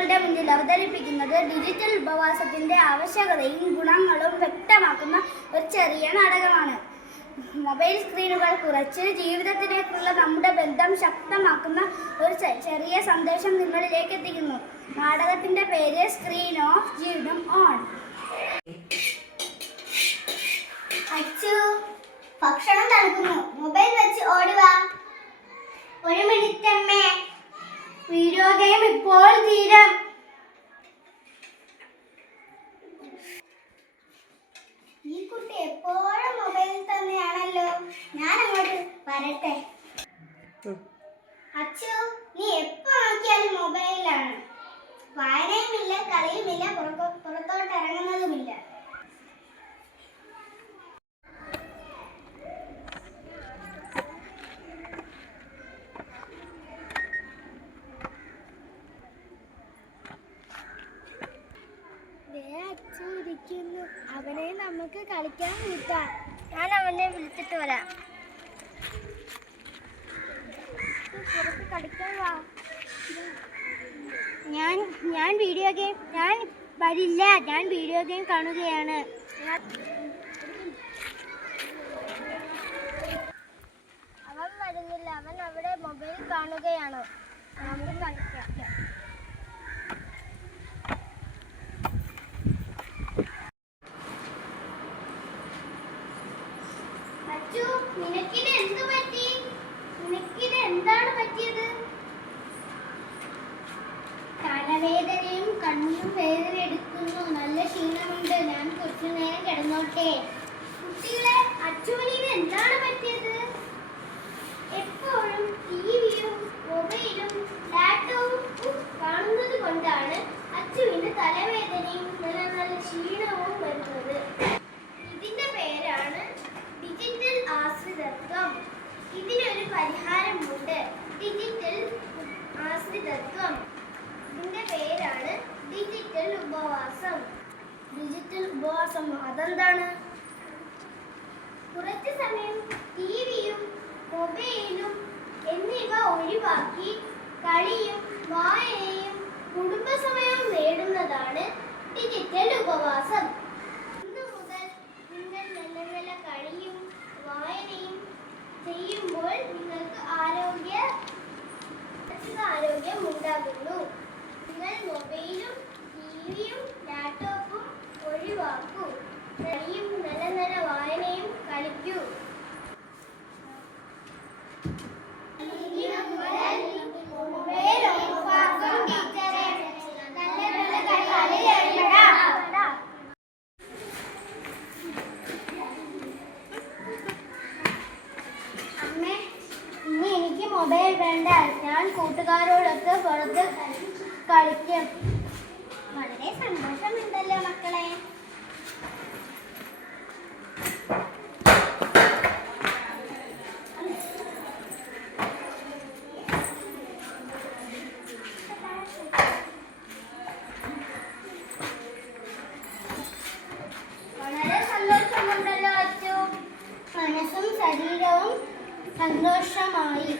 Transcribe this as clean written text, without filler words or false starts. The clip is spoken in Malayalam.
നിങ്ങളുടെ മുന്നിൽ അവതരിപ്പിക്കുന്നത് ഡിജിറ്റൽ ഉപവാസത്തിന്റെ ആവശ്യകതയും ഗുണങ്ങളും വ്യക്തമാക്കുന്ന ഒരു ചെറിയ നാടകമാണ്. മൊബൈൽ സ്ക്രീനുകൾ കുറച്ച് ജീവിതത്തിലേക്കുള്ള നമ്മുടെ ബന്ധം ശക്തമാക്കുന്ന ഒരു ചെറിയ സന്ദേശം നിങ്ങളിലേക്ക് എത്തിക്കുന്നു. നാടകത്തിന്റെ പേര് സ്ക്രീൻ ഓഫ്, ജീവിതം ഓൺ. അച്ചു, ഭക്ഷണം തണുക്കുന്നു, മൊബൈൽ വെച്ച് ഓടുവാ. ഒരു മിനിറ്റ് അമ്മേ, വീഡിയോ ഗെയിം ഇപ്പോൾ തീരും. ഈ കുട്ടി എപ്പോഴും മൊബൈലിൽ തന്നെയാണല്ലോ. ഞാൻ അങ്ങോട്ട് വരട്ടെ. അച്ചു, നീ എപ്പോ നോക്കിയാലും മൊബൈലിലാണ്. വായനയുമില്ല, കളിയുമില്ല, പുറത്തോട്ട് ഇറങ്ങുന്നതുമില്ല. അവനെ നമുക്ക് കളിക്കാൻ കൂട്ടാം. ഞാൻ അവനെ വിളിച്ചിട്ട് വരാം. പുറത്ത് കളിക്കാൻ വാ. ഞാൻ വീഡിയോ ഗെയിം വരില്ല. ഞാൻ വീഡിയോ ഗെയിം കാണുകയാണ്. അവൻ വരുന്നില്ല. അവൻ അവിടെ മൊബൈൽ കാണുകയാണ്. നമുക്ക് കളിക്കാം. നിനക്കിത് എന്താണ് പറ്റിയത്? തലവേദനയും കണ്ണും വേദന എടുക്കുന്നു. നല്ല ക്ഷീണമുണ്ട്. ഞാൻ കുറച്ചു നേരം കിടന്നോട്ടെ. കുട്ടികളെ, അച്ചുവിന് എന്താണ് പറ്റിയത്? എപ്പോഴും ടിവിയും മൊബൈലും ലാപ്ടോപ്പും കാണുന്നത് കൊണ്ടാണ് അച്ചുവിന് തലവേദനയും നല്ല ക്ഷീണവും വരുന്നത്. ഇതിന്റെ പേരാണ് ഡിജിറ്റൽ ആശ്രിതത്വം. ഇതിനൊരു പരിഹാരമുണ്ട്. ഡിജിറ്റൽ ആശ്രിതത്വം. ഇതിന്റെ പേരാണ് ഡിജിറ്റൽ ഉപവാസം. ഡിജിറ്റൽ ഉപവാസം അതെന്താണ്? കുറച്ചു സമയം ടിവിയും മൊബൈലും എന്നിവ ഒഴിവാക്കി കളിയും വായനയും കുടുംബസമയവും നേടുന്നതാണ് ഡിജിറ്റൽ ഉപവാസം. ഇന്നു മുതൽ നിങ്ങൾ നല്ല കളിയും വായനയും ചെയ്യുമ്പോൾ നിങ്ങൾക്ക് ആരോഗ്യം ഉണ്ടാകുന്നു. നിങ്ങൾ മൊബൈലും ടിവിയും ലാപ്ടോപ്പും ഒഴിവാക്കൂ. കളിയും നല്ല വായനയും കളിക്കൂ. മൊബൈൽ വേണ്ട. ഞാൻ കൂട്ടുകാരോടൊക്കെ പുറത്ത് കളിക്കും. വളരെ സന്തോഷമുണ്ടല്ലോ മക്കളെ. വളരെ സന്തോഷമുണ്ടല്ലോ അച്ചു. മനസ്സും ശരീരവും സന്തോഷമായി.